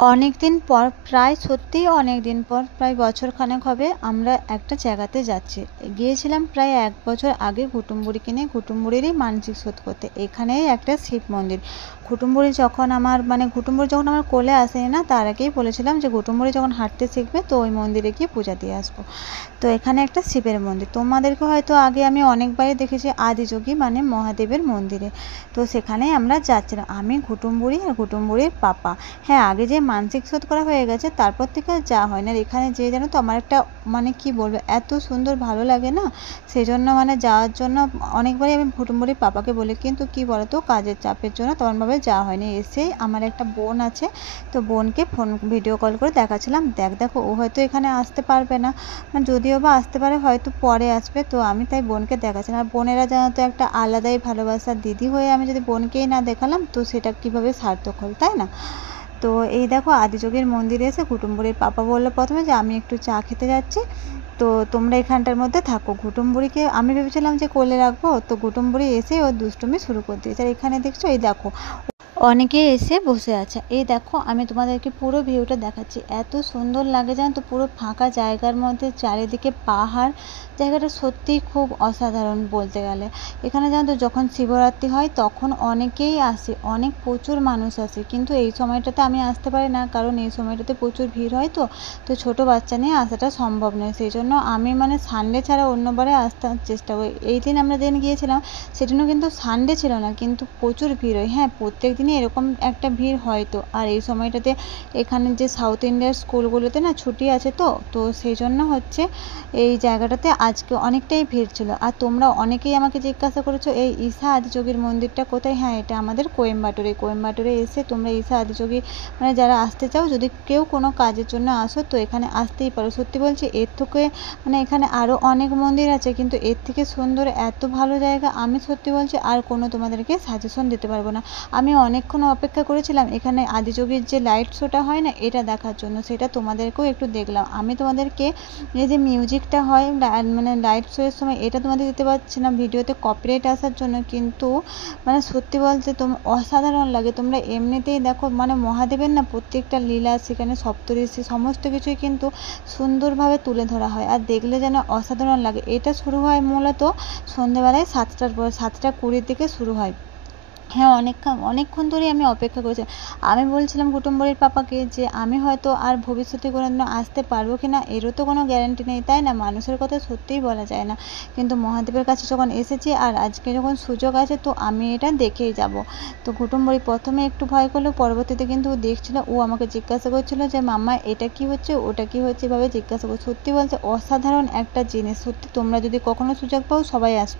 অনেক দিন পর, প্রায় সত্যিই অনেক দিন পর, প্রায় বছরখানেক হবে আমরা একটা জায়গাতে যাচ্ছি। গিয়েছিলাম প্রায় 1 বছর আগে কুটুমবুড়িকে নিয়ে কুটুমবুড়িরই মানসিক শোধ করতে। এখানেই একটা শিব মন্দির। কুটুমবুড়ি যখন আমার কোলে আসেনি না, তার আগেই বলেছিলাম যে কুটুমবুড়ি যখন হাঁটতে শিখবে তো ওই মন্দিরে গিয়ে পূজা দিয়ে আসবো। তো এখানে একটা শিবের মন্দির, তোমাদেরকে হয়তো আগে আমি অনেকবারই দেখেছি আদিযোগী মানে মহাদেবের মন্দিরে। তো সেখানেই আমরা যাচ্ছিলাম, আমি কুটুমবুড়ি আর কুটুমবুড়ির পাপা। হ্যাঁ, আগে যে মানসিক শোধ করা হয়ে গেছে তারপর থেকে আর যাওয়া হয় না। আর এখানে যে জানো তো আমার একটা কি বলবো, এত সুন্দর ভালো লাগে না, সেই জন্য যাওয়ার জন্য অনেকবারই আমি কুটুমবুড়ির পাপাকে বলি, কিন্তু কি বলতো কাজের চাপের জন্য তেমনভাবে যাওয়া হয়নি। এসেই আমার একটা বোন আছে, তো বোনকে ফোন ভিডিও কল করে দেখাচ্ছিলাম, দেখো ও হয়তো এখানে আসতে পারবে না, যদিও বা আসতে পারে হয়তো পরে আসবে। তো আমি তাই বোনকে দেখাচ্ছিলাম। আর বোনেরা জানো তো একটা আলাদাই ভালোবাসার, দিদি হয়ে আমি যদি বোনকেই না দেখালাম তো সেটা কিভাবে সার্থক হল, তাই না? তো এই দেখো আদিযোগীর মন্দিরে এসে কুটুমবুড়ির পাপা বললো প্রথমে যে আমি একটু চা খেতে যাচ্ছি, তো তোমরা এখানটার মধ্যে থাকো। কুটুমবুড়িকে আমি ভেবেছিলাম যে কোলে রাখবো, তো কুটুমবুড়ি এসে ওর দুষ্টুমি শুরু করে দিয়েছে। আর এখানে দেখছো, এই দেখো অনেকে এসে বসে আছে। এই দেখো আমি তোমাদেরকে পুরো ভিউটা দেখাচ্ছি, এত সুন্দর লাগে জানো তো, পুরো ফাঁকা জায়গার মধ্যে চারিদিকে পাহাড়। জায়গাটা সত্যিই খুব অসাধারণ বলতে গেলে। এখানে জানো তো যখন শিবরাত্রি হয় তখন অনেকেই আসে, প্রচুর মানুষ আসে, কিন্তু এই সময়টাতে আমি আসতে পারি না, কারণ এই সময়টাতে প্রচুর ভিড় হয়। তো ছোট বাচ্চা নিয়ে আসাটা সম্ভব নয়, সেই জন্য আমি সানডে ছাড়া অন্যবারে আসতে চেষ্টা করি। এই দিন আমরা যেদিন গিয়েছিলাম সেদিনও কিন্তু সানডে ছিল না, কিন্তু প্রচুর ভিড় হয়। হ্যাঁ, প্রত্যেক দিনই এরকম একটা ভিড় হয়। তো আর এই সময়টাতে এখানে যে সাউথ ইন্ডিয়ার স্কুলগুলোতে না ছুটি আছে, তো সেই জন্য এই জায়গাটাতে আজকে অনেকটাই ভিড় ছিল। আর তোমরা অনেকেই আমাকে জিজ্ঞাসা করেছো এই ঈশা আদিযোগীর মন্দিরটা কোথায়। হ্যাঁ, এটা আমাদের কোয়েম্বাটোরে এসে তোমরা ঈশা আদিযোগী যারা আসতে চাও, যদি কেউ কোনো কাজের জন্য আসো তো এখানে আসতেই পারো। সত্যি বলছি, এর থেকে এখানে আরও অনেক মন্দির আছে, কিন্তু এর থেকে সুন্দর এত ভালো জায়গা আমি সত্যি বলছি আর কোনো তোমাদেরকে সাজেশন দিতে পারবো না। আমি অনেকক্ষণ অপেক্ষা করেছিলাম এখানে আদিযোগীর যে লাইট শোটা হয় না, এটা দেখার জন্য, সেটা তোমাদেরকেও একটু দেখলাম। আমি তোমাদেরকে এই যে মিউজিকটা হয় লাইট শোয়ের সময়, এটা তোমাদের দিতে পারছি না ভিডিওতে কপিরাইট আসার জন্য, কিন্তু সত্যি বলতে অসাধারণ লাগে। তোমরা এমনিতেই দেখো মহাদেবের না প্রত্যেকটা লীলা, সেখানে সপ্তঋষি সমস্ত কিছুই কিন্তু সুন্দরভাবে তুলে ধরা হয়, আর দেখলে যেন অসাধারণ লাগে। এটা শুরু হয় মূলত সন্ধেবেলায় 7টার পর, 7টা 20 দিকে শুরু হয়। হ্যাঁ, অনেকক্ষণ ধরেই আমি অপেক্ষা করেছি। আমি বলছিলাম কুটুমবুড়ির পাপাকে যে আমি হয়তো আর ভবিষ্যতে কোনোদিনও আসতে পারবো কি না, এরও তো কোনো গ্যারান্টি নেই, তাই না? মানুষের কথা সত্যিই বলা যায় না, কিন্তু মহাদেবের কাছে যখন এসেছি আর আজকে যখন সুযোগ আছে তো আমি এটা দেখেই যাব। তো কুটুমবুড়ি প্রথমে একটু ভয় করলো, পরবর্তীতে কিন্তু ও দেখছিল, ও আমাকে জিজ্ঞাসা করছিল যে মাম্মা এটা কি হচ্ছে, ওটা কি হচ্ছে, এভাবে জিজ্ঞাসা করছে। সত্যি বলছে অসাধারণ একটা জিনিস, সত্যি তোমরা যদি কখনো সুযোগ পাও সবাই আসবে।